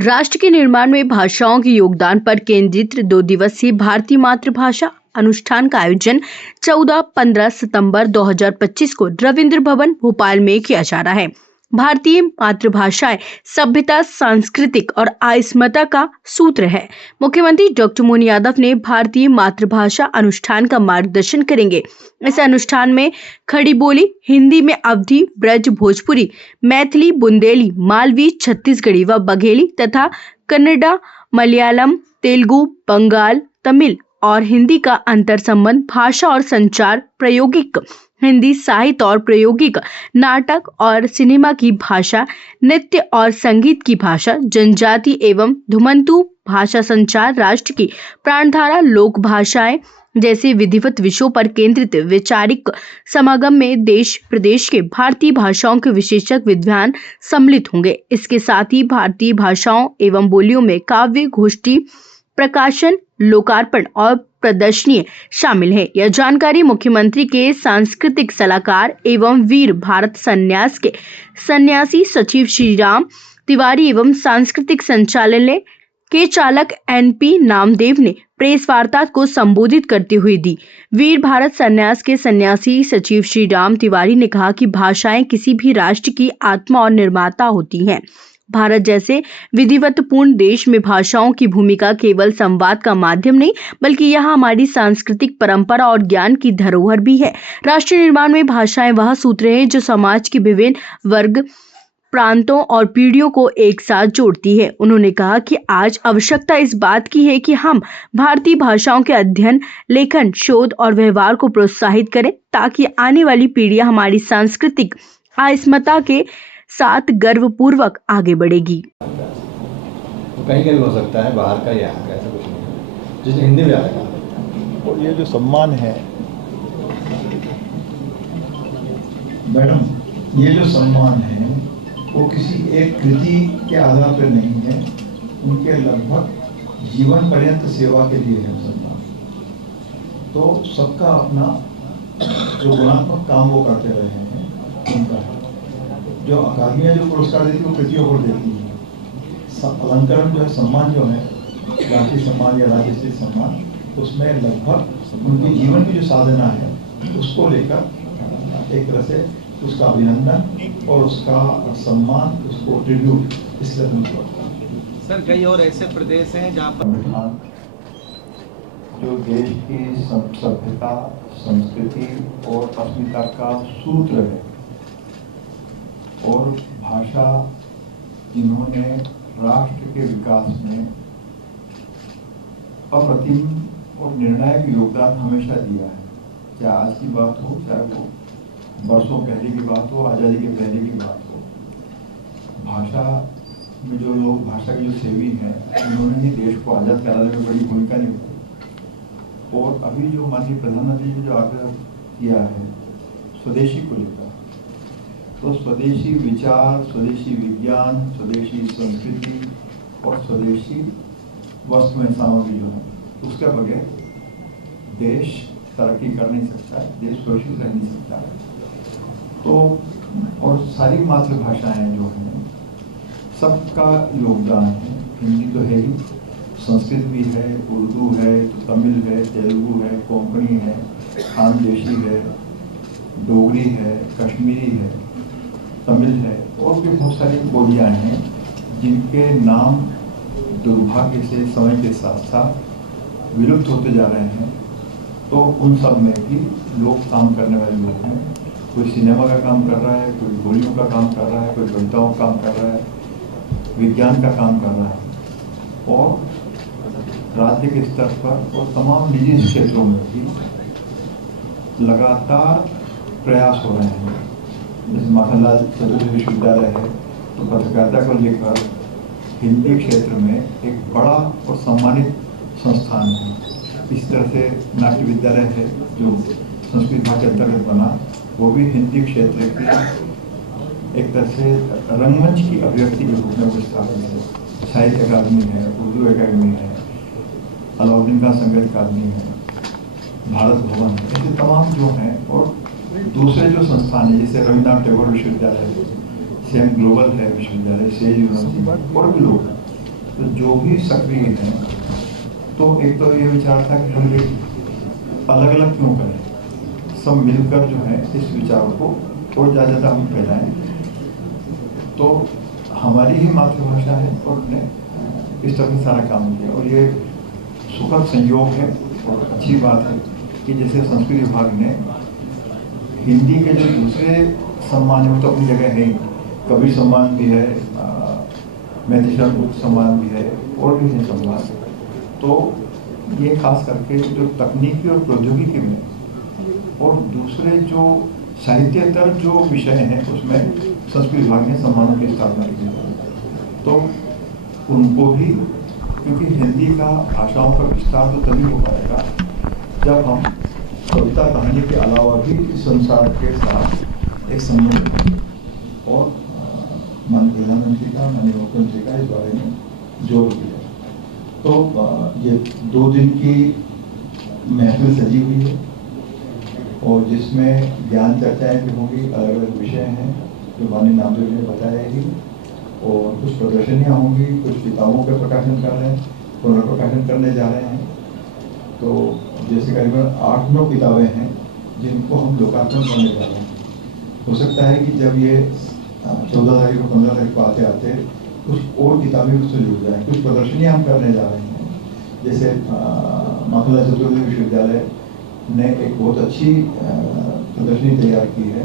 राष्ट्र के निर्माण में भाषाओं के योगदान पर केंद्रित 2 दिवसीय भारतीय मातृभाषा अनुष्ठान का आयोजन 14-15 सितंबर 2025 को रविंद्र भवन भोपाल में किया जा रहा है। भारतीय मातृभाषाएं सभ्यता, सांस्कृतिक और अस्मिता का सूत्र है। मुख्यमंत्री डॉक्टर मोहन यादव ने भारतीय मातृभाषा अनुष्ठान का मार्गदर्शन करेंगे। इस अनुष्ठान में खड़ी बोली हिंदी में अवधी, ब्रज, भोजपुरी, मैथिली, बुंदेली, मालवी, छत्तीसगढ़ी व बघेली तथा कन्नड़ा, मलयालम, तेलुगु, बंगाल, तमिल और हिंदी का अंतर संबंध, भाषा और संचार, प्रायोगिक हिंदी साहित्य और प्रायोगिक नाटक और सिनेमा की भाषा, नृत्य और संगीत की भाषा, जनजाति एवं धुमंतु भाषा, संचार, राष्ट्र की प्राणधारा लोक भाषाएं जैसे विधिवत विषयों पर केंद्रित वैचारिक समागम में देश प्रदेश के भारतीय भाषाओं के विशेषज्ञ विद्वान सम्मिलित होंगे। इसके साथ ही भारतीय भाषाओं एवं बोलियों में काव्य गोष्ठी, प्रकाशन, लोकार्पण और प्रदर्शनी शामिल है। यह जानकारी मुख्यमंत्री के सांस्कृतिक सलाहकार एवं वीर भारत संन्यास के सन्यासी सचिव श्री राम तिवारी एवं सांस्कृतिक संचालनालय के चालक NP नामदेव ने प्रेस वार्ता को संबोधित करते हुए दी। वीर भारत संन्यास के सन्यासी सचिव श्री राम तिवारी ने कहा कि भाषाएं किसी भी राष्ट्र की आत्मा और निर्माता होती हैं। भारत जैसे विविधतापूर्ण देश में भाषाओं की भूमिका केवल संवाद का माध्यम नहीं, बल्कि यह हमारी सांस्कृतिक परंपरा और ज्ञान की धरोहर भी है। राष्ट्र निर्माण में भाषाएं वह सूत्र हैं जो समाज के विभिन्न वर्ग, प्रांतों और पीढ़ियों को एक साथ जोड़ती है। उन्होंने कहा कि आज आवश्यकता इस बात की है कि हम भारतीय भाषाओं के अध्ययन, लेखन, शोध और व्यवहार को प्रोत्साहित करें ताकि आने वाली पीढ़ियां हमारी सांस्कृतिक अस्मिता के साथ गर्वपूर्वक आगे बढ़ेगी। तो कहीं कहीं हो सकता है, बाहर का यहाँ का, ऐसा कुछ नहीं है। जैसे हिंदी में आएगा। और ये जो सम्मान है मैडम, ये जो सम्मान है वो किसी एक कृति के आधार पर नहीं है, उनके लगभग जीवन पर्यंत सेवा के लिए है सम्मान। तो सबका अपना जो गुणात्मक काम वो करते रहे हैं उनका है। जो अकादमियाँ जो पुरस्कार देती है वो कृतियों को देती है। अलंकरण जो है, सम्मान जो है, राष्ट्रीय सम्मान या राज्य स्तरीय सम्मान, उसमें लगभग उनके जीवन की जो साधना है उसको लेकर एक तरह से उसका अभिनंदन और उसका सम्मान, उसको ट्रिब्यूट इस तरह से। सर, कई और ऐसे प्रदेश हैं जहाँ पर जो देश की सभ्यता, संस्कृति और अस्मिता का सूत्र है और भाषा जिन्होंने राष्ट्र के विकास में अप्रतिम और निर्णायक योगदान हमेशा दिया है। चाहे आज की बात हो, चाहे वो वर्षों पहले की बात हो, आज़ादी के पहले की बात हो, भाषा में जो लोग भाषा के जो सेवी हैं उन्होंने ही देश को आज़ाद कराने में बड़ी भूमिका निभाई। और अभी जो माननीय प्रधानमंत्री ने जो आग्रह किया है स्वदेशी को लेकर, तो स्वदेशी विचार, स्वदेशी विज्ञान, स्वदेशी संस्कृति और स्वदेशी वस्तु में सामग्री जो है उसके बगैर देश तरक्की कर नहीं सकता है, देश सुरक्षित रह नहीं सकता है। तो और सारी मातृभाषाएं जो हैं सबका योगदान है। हिंदी तो है ही, संस्कृत भी है, उर्दू है, तो तमिल है, तेलुगु है, कोंकणी है, खानदेशी है, डोगरी है, कश्मीरी है, तमिल है और भी बहुत सारी बोलियां हैं जिनके नाम दुर्भाग्य से समय के साथ साथ विलुप्त होते जा रहे हैं। तो उन सब में भी लोग काम करने वाले लोग हैं। कोई सिनेमा का काम कर रहा है, कोई बोलियों का काम कर रहा है, कोई कविताओं का काम कर रहा है, विज्ञान का काम कर रहा है और राज्य के स्तर पर और तमाम निजी क्षेत्रों में भी लगातार प्रयास हो रहे हैं। जैसे माखनलाल चतुर्वेदी विश्वविद्यालय है तो पत्रकारिता को लेकर हिंदी क्षेत्र में एक बड़ा और सम्मानित संस्थान है। इस तरह से नाट्य विद्यालय है जो संस्कृत भाषा के अंतर्गत बना, वो भी हिंदी क्षेत्र की एक तरह से रंगमंच की अभिव्यक्ति के रूप में वो स्थापित है। साहित्य अकादमी है, उर्दू अकादमी है, अलाउद्दीन खान संगीत अकादमी है, भारत भवन है, ऐसे तमाम जो हैं। और दूसरे जो संस्थान है जैसे रविन्द्रनाथ टैगोर विश्वविद्यालय, सेम ग्लोबल है विश्वविद्यालय, सेज यूनिवर्सिटी और भी लोग हैं। तो जो भी सक्रिय हैं, तो एक तो ये विचार था कि हम अलग अलग क्यों करें, सब मिलकर जो है इस विचार को और ज़्यादा हम फैलाएं। तो हमारी ही मातृभाषा है और हमने इस तरह से सारा काम किया, और ये सुखद संयोग है और अच्छी बात है कि जैसे संस्कृति विभाग ने हिंदी के जो दूसरे सम्मान है वो तो अपनी जगह है ही, कबीर सम्मान भी है, मैथिली सम्मान भी है और भी है सम्मान। तो ये खास करके जो तकनीकी और प्रौद्योगिकी में और दूसरे जो साहित्येतर जो विषय हैं उसमें संस्कृत विभाग ने सम्मानों की स्थापना की है। तो उनको भी, क्योंकि हिंदी का भाषाओं का विस्तार तो तभी हो पाएगा जब हम कविता कहानी के अलावा भी इस संसार के साथ एक संबंध, और माननीय प्रधानमंत्री का, माननीय मुख्यमंत्री का इस बारे में जोर दिया। तो ये 2 दिन की महफिल सजी हुई है और जिसमें ज्ञान चर्चाएं भी होंगी, अलग अलग विषय हैं जो माननीय नामदेव ने बताया ही, और कुछ प्रदर्शनियाँ होंगी, कुछ किताबों के प्रकाशन कर रहे हैं, पुनर्प्रकाशन करने जा रहे हैं। तो जैसे करीबन 8-9 किताबें हैं जिनको हम लोकार्पण करने जा रहे हैं। हो सकता है कि जब ये 14 तारीख को 15 तारीख को आते आते कुछ और किताबें उससे जुड़ जाएँ। कुछ प्रदर्शनियाँ हम करने जा रहे हैं, जैसे माखनलाल चतुर्वेदी विश्वविद्यालय ने एक बहुत अच्छी प्रदर्शनी तैयार की है,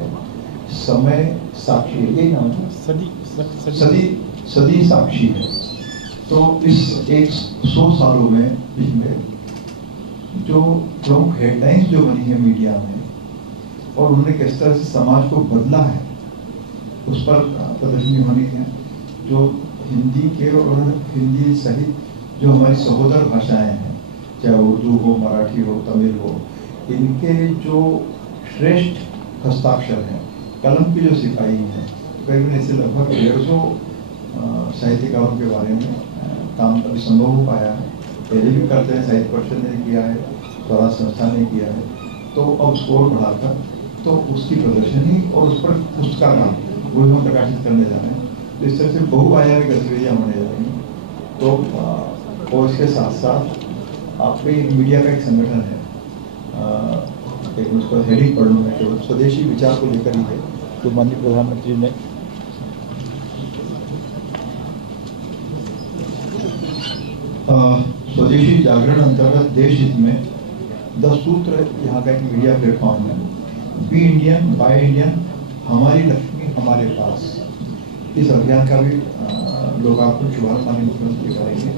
समय साक्षी, यही नाम है, सदी साक्षी है। तो इस 100 सालों में इसमें जो प्रमुख हेडलाइंस जो बनी है मीडिया में और उन्होंने किस तरह से समाज को बदला है, उस पर प्रदर्शनी होनी है। जो हिंदी के और हिंदी सहित जो हमारी सहोदर भाषाएं हैं, चाहे उर्दू हो, मराठी हो, तमिल हो, इनके जो श्रेष्ठ हस्ताक्षर हैं, कलम की जो सिपाही हैं, करीबन इससे लगभग 150 साहित्यकारों के बारे में काम अभी संभव हो पाया है। पहले भी करते हैं, साहित्य परिषद ने किया है, स्वराज संस्था ने किया है। तो अब स्कोर बढ़ाकर तो उसकी प्रदर्शनी और उस पर उसका नाम वो हम प्रकाशित करने जा रहे हैं। तो इस तरह से बहुआयामी गतिविधियाँ होने जा रही हैं। तो और इसके साथ साथ आपके मीडिया का एक संगठन है, एक उसका हेडिंग पढ़ लूँ मैं, केवल स्वदेशी विचार को लेकर ही है, तो माननीय प्रधानमंत्री ने स्वदेशी जागरण अंतर्गत देश हित में 10 सूत्र यहाँ का एक मीडिया प्लेटफॉर्म है। बी इंडियन, बाय इंडियन, हमारी लक्ष्मी हमारे पास, इस अभियान का भी लोकार्पण शुभारंभ माननीय मुख्यमंत्री करेंगे।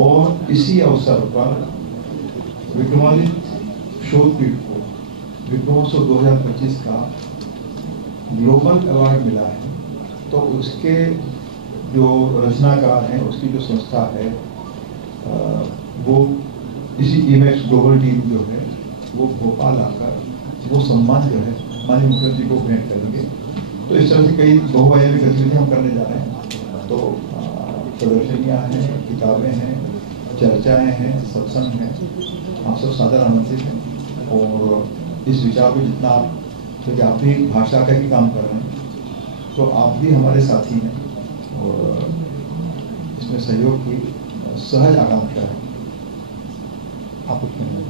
और इसी अवसर पर विक्रमादित्य शोधपीठ को विक्रमोत्सव 2025 का ग्लोबल अवार्ड मिला है। तो उसके जो रचनाकार हैं, उसकी जो संस्था है, वो इसी इमेक्स ग्लोबल टीम जो है वो भोपाल आकर वो सम्मान जो है माननीय मुख्यमंत्री को भेंट करेंगे। तो इस तरह से कई बहुआयामी गतिविधियाँ हम करने जा रहे हैं। तो प्रदर्शनियाँ हैं, किताबें हैं, चर्चाएँ हैं, सत्संग हैं, आप सब सादर आमंत्रित हैं। और इस विचार को जितना आप, क्योंकि आप भी भाषा का ही काम कर रहे हैं, तो आप भी हमारे साथी हैं और इसमें सहयोग की सहज आकांक्षा है। आप कुछ कहेंगे?